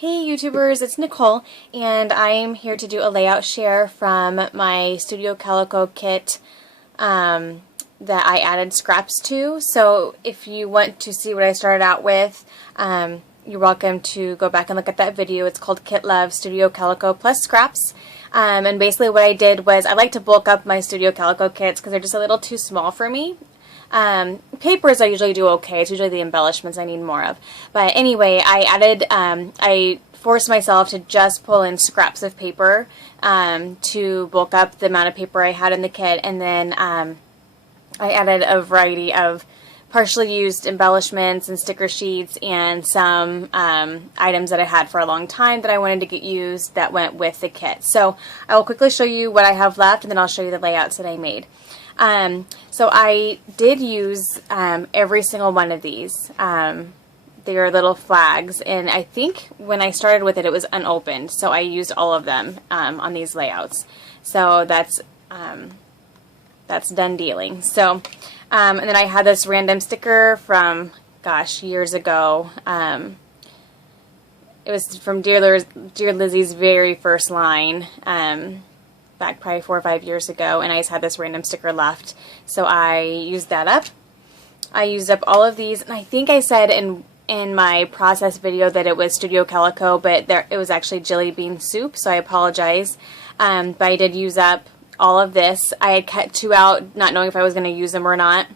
Hey YouTubers, it's Nicole, and I'm here to do a layout share from my Studio Calico kit that I added scraps to. So if you want to see what I started out with, you're welcome to go back and look at that video. It's called Kit Love Studio Calico plus Scraps. And basically what I did was I like to bulk up my Studio Calico kits because they're just a little too small for me. Papers I usually do okay. It's usually the embellishments I need more of. But anyway, I forced myself to just pull in scraps of paper to bulk up the amount of paper I had in the kit, and then I added a variety of partially used embellishments and sticker sheets and some items that I had for a long time that I wanted to get used that went with the kit. So I will quickly show you what I have left, and then I'll show you the layouts that I made. So I did use every single one of these. They are little flags, and I think when I started with it, it was unopened, so I used all of them on these layouts. So that's done dealing. So, and then I had this random sticker from, gosh, years ago. It was from Dear Lizzie's very first line. Back probably 4 or 5 years ago, and I just had this random sticker left, so I used that up. I used up all of these, and I think I said in my process video that it was Studio Calico, but it was actually jelly bean soup, so I apologize. But I did use up all of this. I had cut 2 out, not knowing if I was going to use them or not,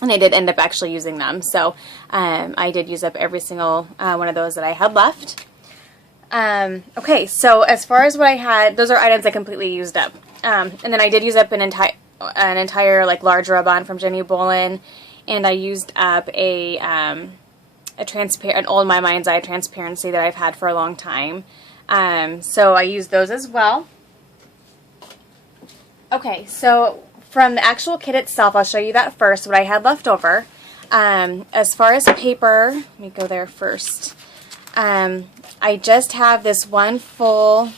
and I did end up actually using them. So I did use up every single one of those that I had left. Okay, so as far as what I had, those are items I completely used up. And then I did use up an entire like large rub-on from Jenny Bolin, and I used up an old My Mind's Eye transparency that I've had for a long time. So I used those as well. Okay, so from the actual kit itself, I'll show you that first, what I had left over. As far as paper, let me go there first. I just have this one full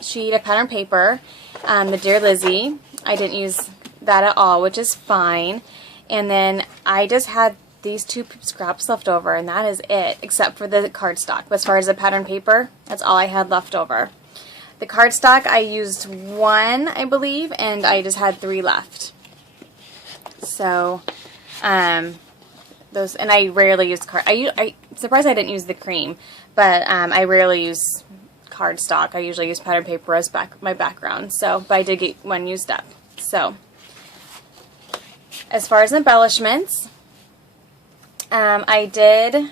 sheet of pattern paper, the Dear Lizzie. I didn't use that at all, which is fine. And then I just had these 2 scraps left over, and that is it, except for the cardstock. But as far as the pattern paper, that's all I had left over. The cardstock, I used 1, I believe, and I just had 3 left. So, those, and I rarely use I'm surprised I didn't use the cream, but I rarely use cardstock. I usually use pattern paper as my background. So, but I did get 1 used up. So, as far as embellishments, I did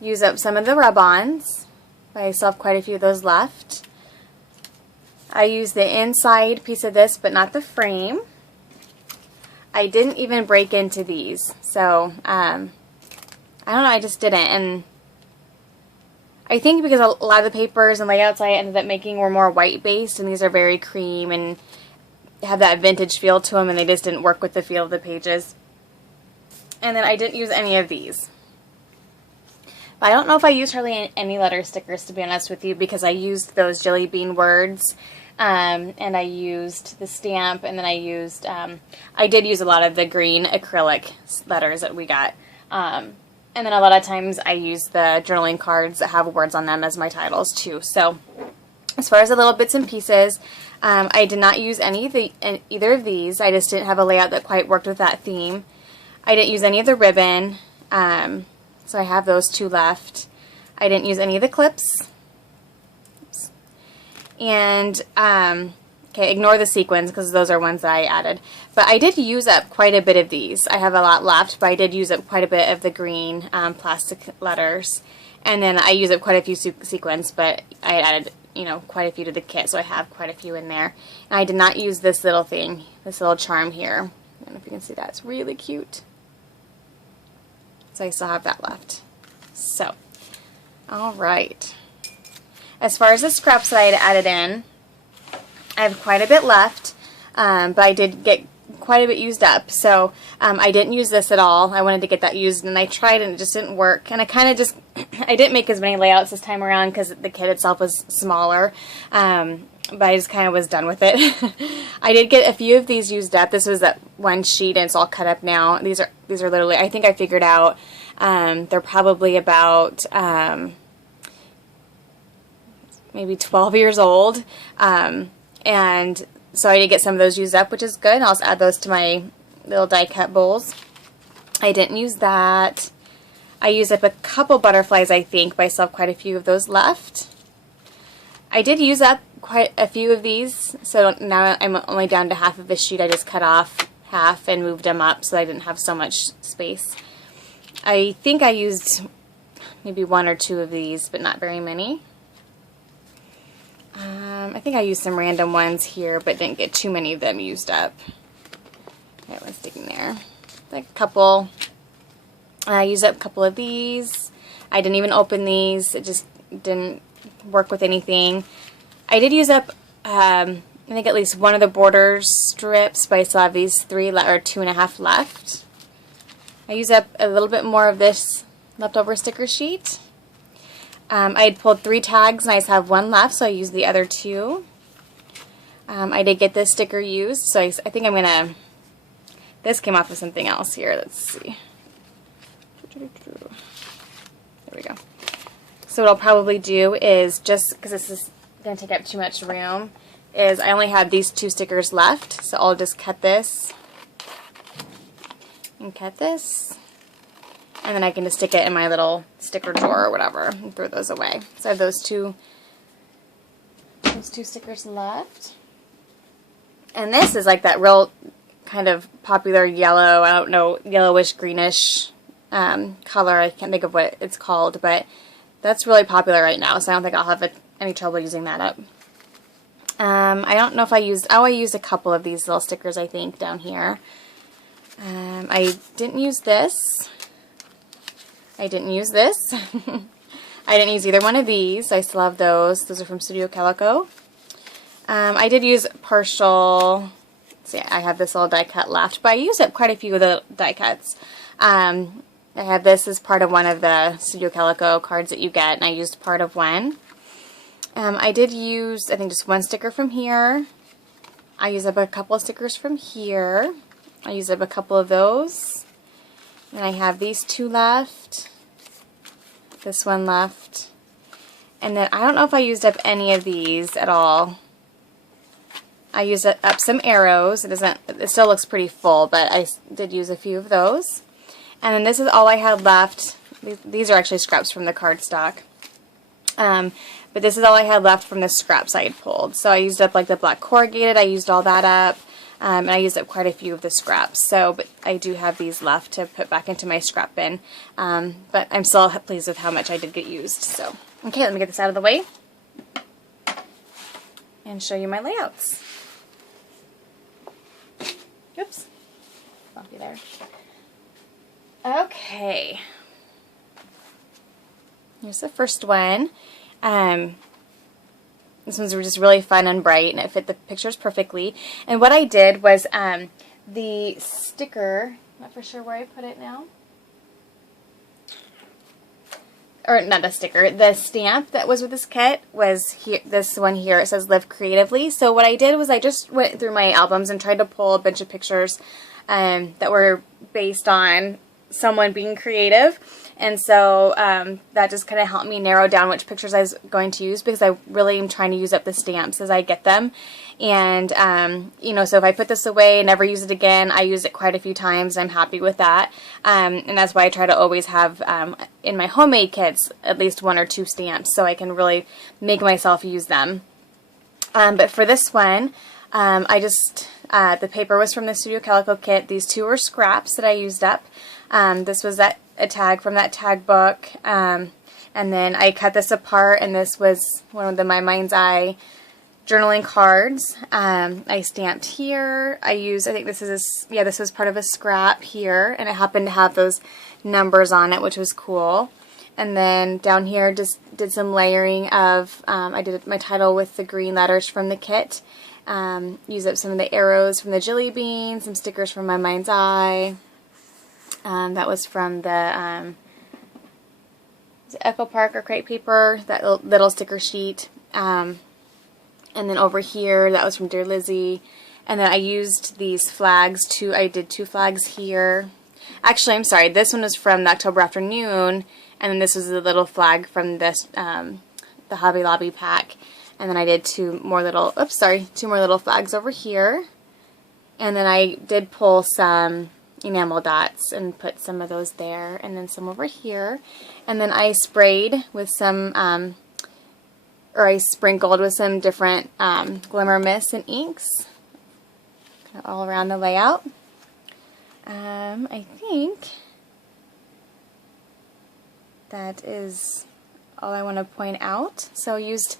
use up some of the rub-ons. I still have quite a few of those left. I used the inside piece of this, but not the frame. I didn't even break into these, so I don't know, I just didn't. And I think because a lot of the papers and layouts I ended up making were more white based, and these are very cream and have that vintage feel to them, and they just didn't work with the feel of the pages. And then I didn't use any of these. But I don't know if I used hardly any letter stickers, to be honest with you, because I used those jelly bean words, and I used the stamp, and then I did use a lot of the green acrylic letters that we got. And then a lot of times I use the journaling cards that have words on them as my titles too. So as far as the little bits and pieces, I did not use either of these. I just didn't have a layout that quite worked with that theme. I didn't use any of the ribbon, so I have those 2 left. I didn't use any of the clips. Oops. And, okay, ignore the sequins because those are ones that I added. But I did use up quite a bit of these. I have a lot left, but I did use up quite a bit of the green plastic letters. And then I used up quite a few sequins, but I added, quite a few to the kit, so I have quite a few in there. And I did not use this little thing, this little charm here. I don't know if you can see that. It's really cute. So I still have that left. So, alright. As far as the scraps that I had added in, I have quite a bit left, but I did get quite a bit used up. So I didn't use this at all. I wanted to get that used, and I tried and it just didn't work. And I kind of just, I didn't make as many layouts this time around because the kit itself was smaller. But I just kind of was done with it. I did get a few of these used up. This was that 1 sheet, and it's all cut up now. These are literally, I think I figured out they're probably about maybe 12 years old. And so I did get some of those used up, which is good. I'll just add those to my little die cut bowls. I didn't use that. I used up a couple butterflies, I think, but I still have quite a few of those left. I did use up quite a few of these, so now I'm only down to half of this sheet. I just cut off half and moved them up so I didn't have so much space. I think I used maybe 1 or 2 of these, but not very many. I think I used some random ones here, but didn't get too many of them used up. That one's sticking there. Like a couple. I used up a couple of these. I didn't even open these. It just didn't work with anything. I did use up, I think at least one of the border strips, but I still have these 3 or 2.5 left. I used up a little bit more of this leftover sticker sheet. I had pulled 3 tags and I just have 1 left, so I used the other 2. I did get this sticker used, so I think I'm gonna. This came off of something else here. Let's see. There we go. So what I'll probably do is, just because this is going to take up too much room, is I only have these 2 stickers left. So I'll just cut this and cut this. And then I can just stick it in my little sticker drawer or whatever and throw those away. So I have those two stickers left. And this is like that real kind of popular yellow, I don't know, yellowish greenish color. I can't think of what it's called, but that's really popular right now, so I don't think I'll have any trouble using that up. I don't know if I used a couple of these little stickers, I think, down here. I didn't use this. I didn't use this. I didn't use either one of these. I still have those. Those are from Studio Calico. I did use partial. See, I have this little die cut left, but I used up quite a few of the die cuts. I have this as part of one of the Studio Calico cards that you get, and I used part of one. I did use, I think, just 1 sticker from here. I used up a couple of stickers from here. I used up a couple of those. And I have these 2 left. This one left. And then I don't know if I used up any of these at all. I used up some arrows. It still looks pretty full, but I did use a few of those. And then this is all I had left. These are actually scraps from the cardstock. But this is all I had left from the scraps I had pulled. So I used up like the black corrugated. I used all that up. And I used up quite a few of the scraps. But I do have these left to put back into my scrap bin. But I'm still pleased with how much I did get used. So, okay, let me get this out of the way and show you my layouts. Oops. Bumpy there. Okay. Here's the first one. This one's just really fun and bright, and it fit the pictures perfectly. And what I did was the sticker, not for sure where I put it now. Or not the sticker, the stamp that was with this kit was here. This one here, it says Live Creatively. So what I did was I just went through my albums and tried to pull a bunch of pictures that were based on someone being creative. And so that just kind of helped me narrow down which pictures I was going to use, because I really am trying to use up the stamps as I get them. And, you know, so if I put this away and never use it again, I use it quite a few times. I'm happy with that. And that's why I try to always have in my homemade kits at least 1 or 2 stamps so I can really make myself use them. But for this one, the paper was from the Studio Calico kit. These 2 were scraps that I used up. This was a tag from that tag book, and then I cut this apart, and this was one of My Mind's Eye journaling cards. I stamped here. I think this is this was part of a scrap here, and it happened to have those numbers on it, which was cool. And then down here just did some layering of, I did my title with the green letters from the kit. Used up some of the arrows from the Jelly Bean, some stickers from My Mind's Eye. That was from the Echo Park or Crate Paper, that little sticker sheet. And then over here, that was from Dear Lizzie. And then I used these flags I did 2 flags here. Actually, I'm sorry, this one was from the October Afternoon, and then this was a little flag from this the Hobby Lobby pack. And then I did two more little flags over here. And then I did pull some enamel dots and put some of those there, and then some over here. And then I sprayed with some, or I sprinkled with some different glimmer mists and inks kind of all around the layout. I think that is all I want to point out. So used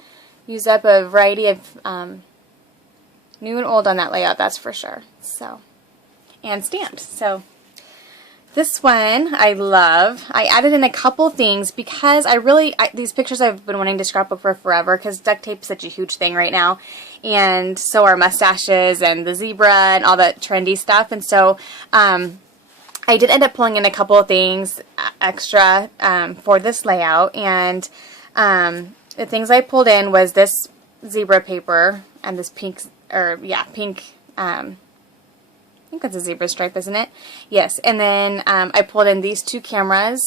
up a variety of new and old on that layout, that's for sure. So, and stamped. So this one I love. I added in a couple things because these pictures I've been wanting to scrapbook for forever, because duct tape is such a huge thing right now, and so are mustaches and the zebra and all that trendy stuff. And so I did end up pulling in a couple of things extra for this layout, and the things I pulled in was this zebra paper and this pink, I think that's a zebra stripe, isn't it? Yes. And then I pulled in these two camera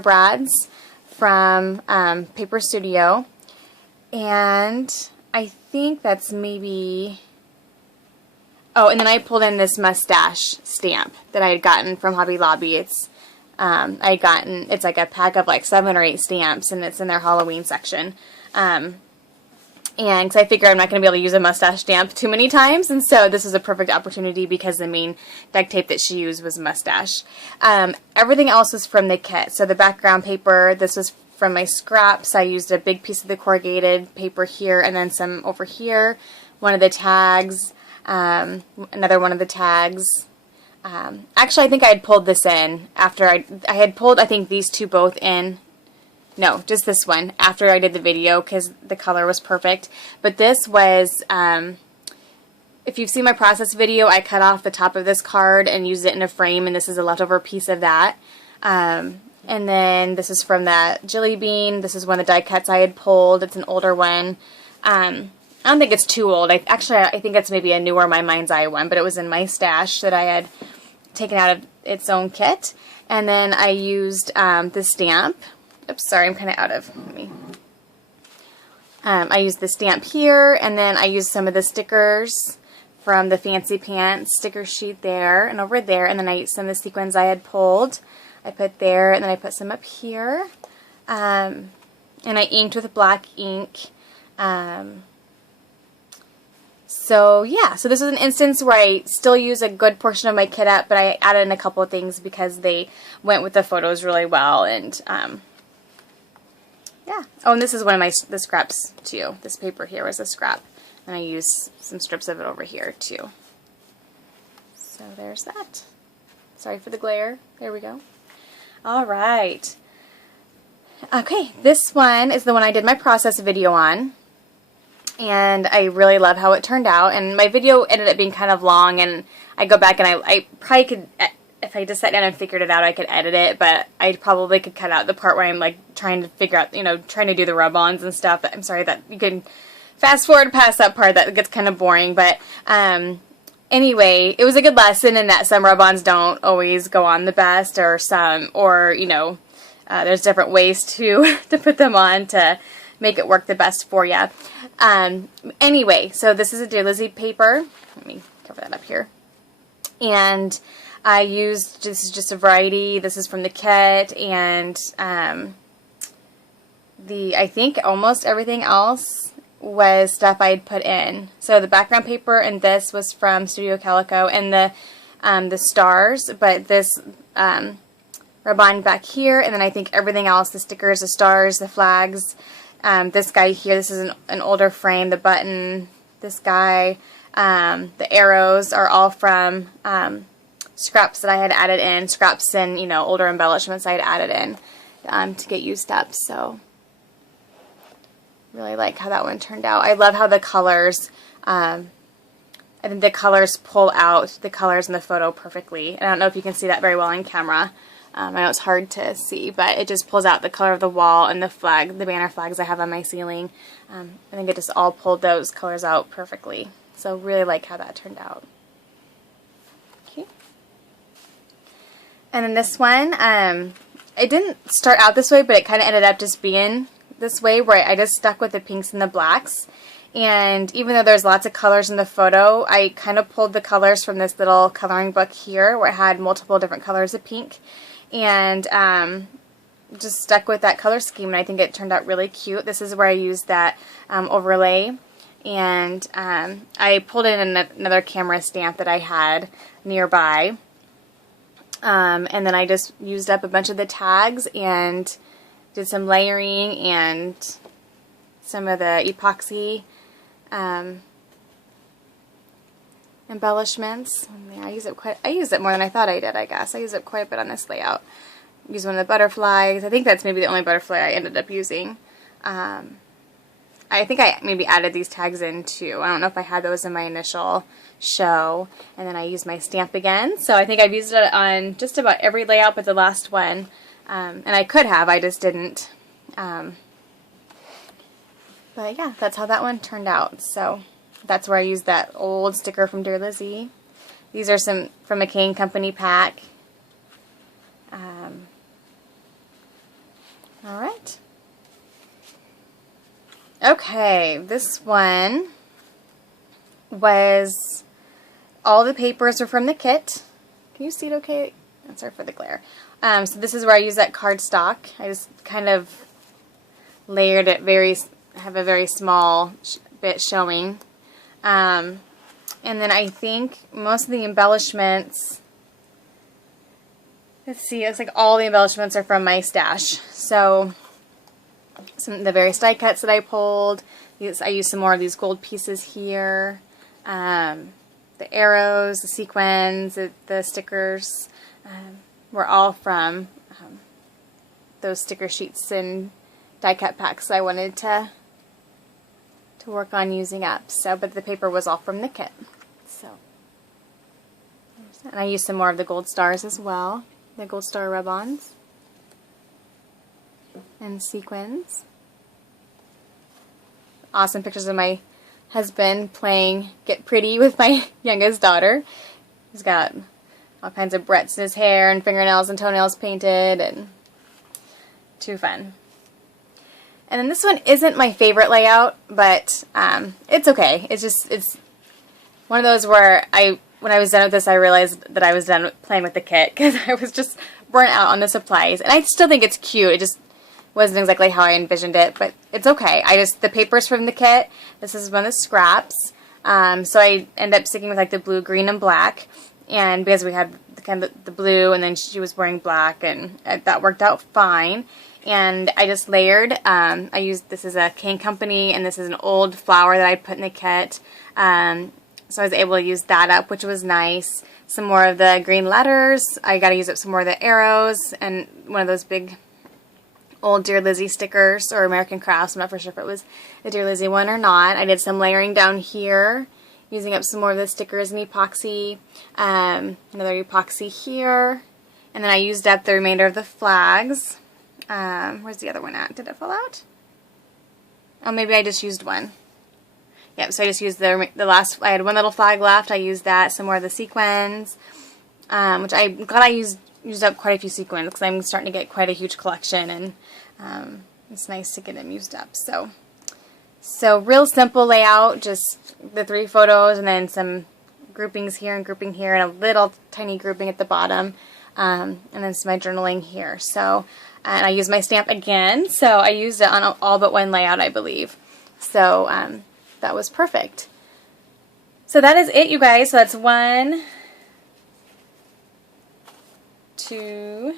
brads from Paper Studio, and I think that's maybe, oh, and then I pulled in this mustache stamp that I had gotten from Hobby Lobby. It's it's like a pack of like 7 or 8 stamps, and it's in their Halloween section. And because I figure I'm not going to be able to use a mustache stamp too many times, and so this was a perfect opportunity because the main duct tape that she used was mustache. Everything else was from the kit. So the background paper, this was from my scraps. I used a big piece of the corrugated paper here, and then some over here. One of the tags, another one of the tags. Actually, I think I had pulled this in after I had pulled, I think, these two both in. No, just this one after I did the video because the color was perfect. But this was, if you've seen my process video, I cut off the top of this card and used it in a frame, and this is a leftover piece of that. And then this is from that Jelly Bean. This is one of the die cuts I had pulled. It's an older one. I don't think it's too old. I think it's maybe a newer My Mind's Eye one, but it was in my stash that I had taken out of its own kit. And then I used the stamp. Oops, sorry, I'm kind of out of, I used the stamp here, and then I used some of the stickers from the Fancy Pants sticker sheet there and over there, and then I used some of the sequins I had pulled. I put there, and then I put some up here, and I inked with black ink. So yeah, so this is an instance where I still use a good portion of my kit up, but I added in a couple of things because they went with the photos really well, and yeah. Oh, and this is one of the scraps too. This paper here was a scrap, and I used some strips of it over here too. So there's that. Sorry for the glare. There we go. All right. Okay, this one is the one I did my process video on, and I really love how it turned out. And my video ended up being kind of long, and I go back and I probably could, if I just sat down and figured it out, I could edit it, but I probably could cut out the part where I'm like trying to figure out, trying to do the rub-ons and stuff. I'm sorry that you can fast forward past that part. That gets kind of boring, but anyway, it was a good lesson in that some rub-ons don't always go on the best, or there's different ways to put them on to make it work the best for you. Anyway, so this is a Dear Lizzie paper. Let me cover that up here. And I used, this is just a variety. This is from the kit, and I think almost everything else was stuff I'd put in. So the background paper and this was from Studio Calico, and the stars, but this rub-on back here, and then I think everything else, the stickers, the stars, the flags, this guy here, this is an older frame, the button, this guy, the arrows are all from scraps that I had added in, scraps and, older embellishments I had added in to get used up. So really like how that one turned out. I love how the colors, I think the colors pull out the colors in the photo perfectly. I don't know if you can see that very well on camera. I know it's hard to see, but it just pulls out the color of the wall and the flag, the banner flags I have on my ceiling. I think it just all pulled those colors out perfectly. So really like how that turned out. Okay. And then this one, it didn't start out this way, but it kind of ended up just being this way where I just stuck with the pinks and the blacks. And even though there's lots of colors in the photo, I kind of pulled the colors from this little coloring book here where it had multiple different colors of pink. And just stuck with that color scheme, and I think it turned out really cute. This is where I used that overlay. And I pulled in another camera stamp that I had nearby. And then I just used up a bunch of the tags and did some layering and some of the epoxy embellishments. I used it more than I thought I did, I guess. I used it quite a bit on this layout. Used one of the butterflies. I think that's maybe the only butterfly I ended up using. I think I maybe added these tags in too. I don't know if I had those in my initial show. And then I used my stamp again. So I think I've used it on just about every layout but the last one. And I could have, I just didn't. But yeah, that's how that one turned out. So that's where I used that old sticker from Dear Lizzie. These are some from a Cane Company pack. Alright. Okay, this one was, all the papers are from the kit. Can you see it okay? I'm sorry for the glare. So this is where I use that cardstock. I just kind of layered it have a very small bit showing. And then I think most of the embellishments, let's see, it looks like all the embellishments are from my stash. So some of the various die cuts that I pulled. I used some more of these gold pieces here. The arrows, the sequins, the stickers were all from those sticker sheets and die cut packs I wanted to work on using up. So, but the paper was all from the kit. So, and I used some more of the gold stars as well, the gold star rub-ons and sequins. Awesome pictures of my husband playing Get Pretty with my youngest daughter. He's got all kinds of barrettes in his hair and fingernails and toenails painted, and too fun. And then this one isn't my favorite layout, but it's okay. It's one of those where when I was done with this, I realized that I was done playing with the kit because I was just burnt out on the supplies. And I still think it's cute. It just wasn't exactly how I envisioned it, but it's okay. The paper's from the kit. This is one of the scraps. So I end up sticking with like the blue, green, and black. And because we had kind of the blue, and then she was wearing black, and that worked out fine. And I just layered. This is a Cane Company, and this is an old flower that I put in the kit. So I was able to use that up, which was nice. Some more of the green letters. I got to use up some more of the arrows, and one of those big old Dear Lizzie stickers, or American Crafts. I'm not for sure if it was a Dear Lizzie one or not. I did some layering down here, using up some more of the stickers and epoxy. Another epoxy here. And then I used up the remainder of the flags. Where's the other one at? Did it fall out? Oh, maybe I just used one. Yep, so I just used the last, I had one little flag left. I used that, some more of the sequins, which I'm glad I used up quite a few sequins because I'm starting to get quite a huge collection, and it's nice to get them used up. So real simple layout, just the 3 photos and then some groupings here and grouping here and a little tiny grouping at the bottom, and then some my journaling here. So, and I used my stamp again, so I used it on all but one layout, I believe. So that was perfect. So that is it, you guys. So that's 1, 2,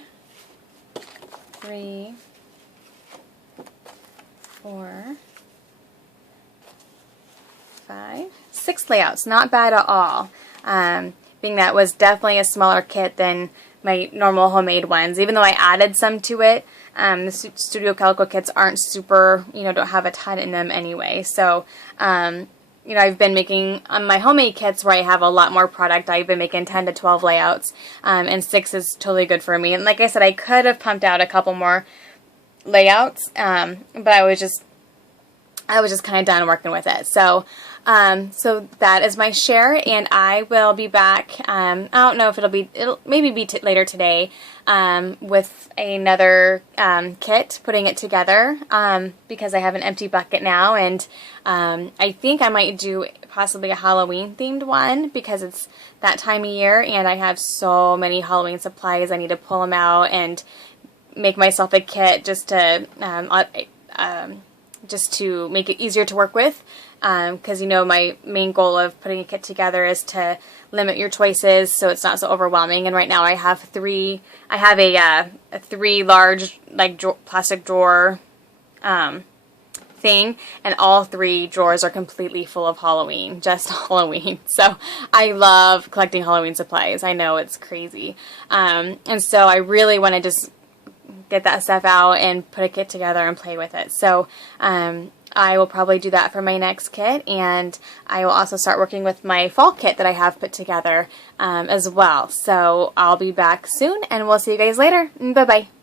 3, 4, 5, 6 layouts. Not bad at all. Being that was definitely a smaller kit than my normal homemade ones, even though I added some to it. The Studio Calico kits aren't super, don't have a ton in them anyway. So, I've been making, on my homemade kits where I have a lot more product, I've been making 10 to 12 layouts, and 6 is totally good for me. And like I said, I could have pumped out a couple more layouts, but I was just I was just kind of done working with it. So so that is my share, and I will be back. I don't know if it'll maybe be later today with another kit, putting it together because I have an empty bucket now, and I think I might do possibly a Halloween themed one because it's that time of year, and I have so many Halloween supplies. I need to pull them out and make myself a kit just to make it easier to work with, because you know my main goal of putting a kit together is to limit your choices so it's not so overwhelming. And right now I have a 3 large like plastic drawer thing, and all 3 drawers are completely full of Halloween, just Halloween. So I love collecting Halloween supplies. I know it's crazy, and so I really want to just get that stuff out and put a kit together and play with it. So I will probably do that for my next kit, and I will also start working with my fall kit that I have put together as well. So I'll be back soon, and we'll see you guys later. Bye-bye.